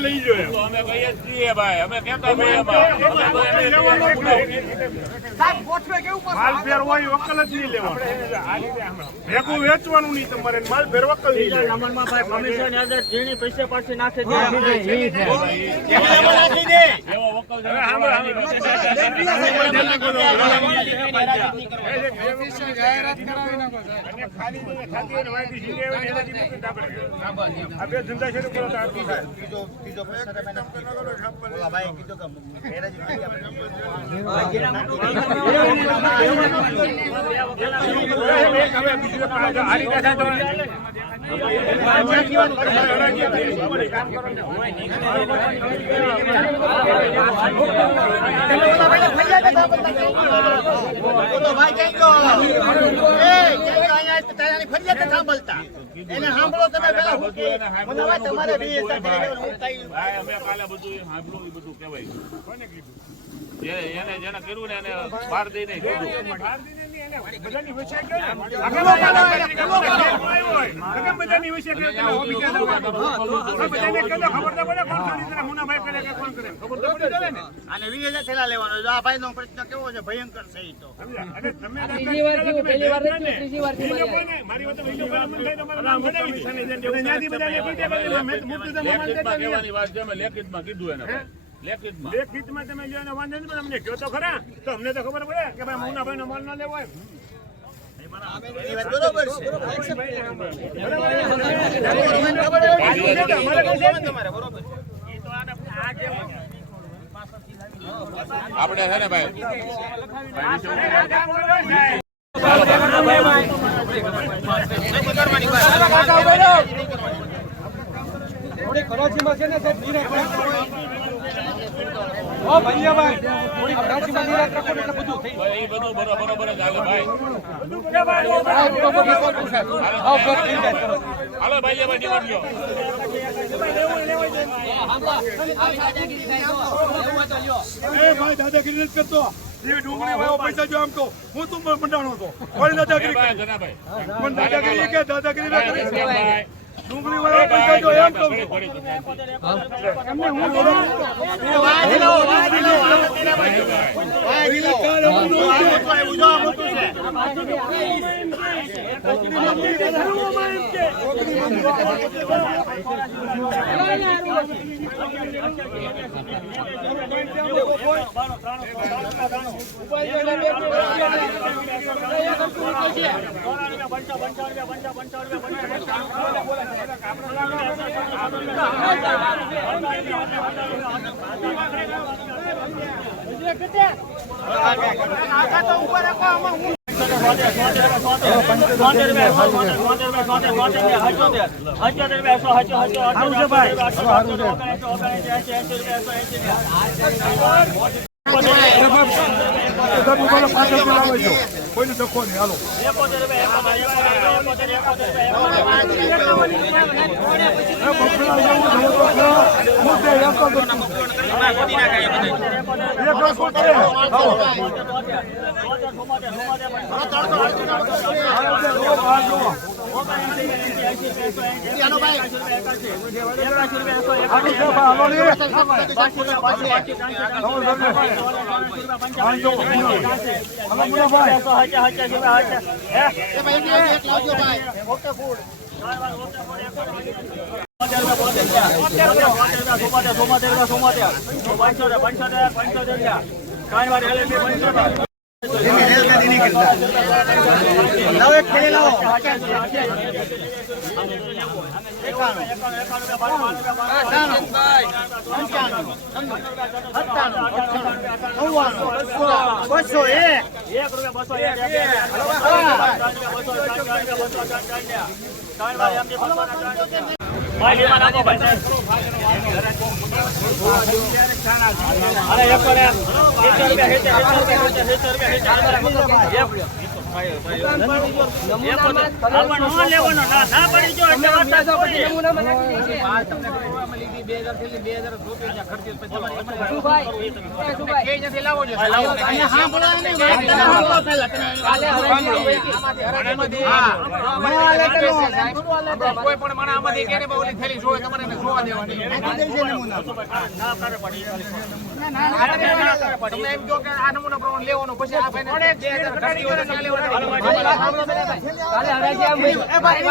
લઈ જોઈએ અમે કહીએ છીએ ભાઈ અમે કેતા માલ ફેર હોય વકલ જ નહીં લેવાનું ભેગું વેચવાનું નહીં તમારે માલ ફેર વકલ નહીં લેવાનું પૈસા પાછી નાખે સાંભળો તમે પેલા તમારે બધું કહેવાય જેને કર્યું ને એને બહાર દઈને પ્રશ્ન કેવો છે ભયંકર છે લેખિતમાં કીધું એને લેખિતમાં તમે લ્યો ને વાંધો નહીં અમને કહો તો ખરા તો અમને તો ખબર પડે કે ભાઈ મુનાભાઈ નો માલ ના લેવો હોય આપણે છે ને ભાઈ કરાચીમાં છે ને ઓ ભૈયાભાઈ થોડી કરાચીમાં નિરાત રાખો એટલે બધું થઈ જાય એ બધું બરોબર જ આવે ભાઈ હાલો ભૈયાભાઈ નિવાડ લ્યો એ ભાઈ દાદાગીરી નથી કરતો એ ડુંગળી ભાઈ પૈસા જો આમ કહો હું તું મંડાણો હતો કોઈ દાદાગીરી પણ દાદાગીરી કે દાદાગીરી ના કરી ડુંગળી વાળા પૈસા જો એમ કહું કોઈને દખો નહીં હાલો 2000 થેલી 2000 રૂપિયા ખર્ચી પછી તમારે શું ભાઈ શું ભાઈ કે નથી લાવો છો હા બોલા ને કાલે હરાજી કોઈ પણ મને આમાંથી કે ઓલી થેલી જોવે તમારે એને જોવા દેવાની તમે એમ કહો કે આ નમૂના પ્રમાણે લેવાનો પછી આ ભાઈને 2000 ખર્ચી હોય તો ક્યાં લેવાનો કાલે હરાજી આમ ભાઈ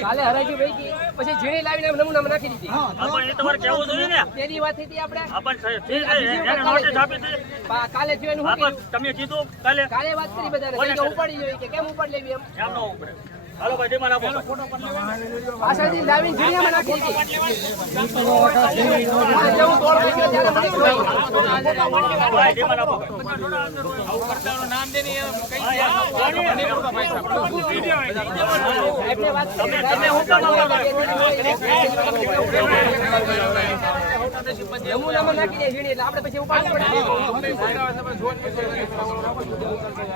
કાલે હરાજી ભાઈ પછી ઝીણી લાવીને નમૂનામાં નાખી દીધી એ તમારે કેવું જોઈએ ને તેની વાત હતી આપણે આપણ કાલે થયું એનું શું કીધું? તમે કીધું કાલે કાલે વાત કરી બધાને કે ઉપાડી જોઈએ કે કેમ ઉપાડ લેવી એમ એમ ન ઉપડે. હાલો ભાઈ તેમાં આપો પાછળથી લાવીને ઝીણીયામાં નાખી દીધી હા, જેવું તોડ થઈ ગયો ત્યારે મળી ગયું. ભાઈ તેમાં આપો નામ દેની કઈ એટલે વાત કરી. તમે હું કામ નમૂનામાં નાખી દે ઝીણી એટલે આપણે પછી ઉપાડવી પડે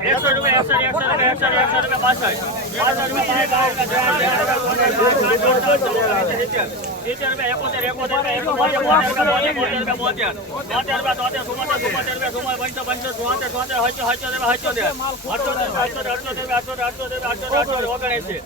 100 રૂપિયા પાછળ 80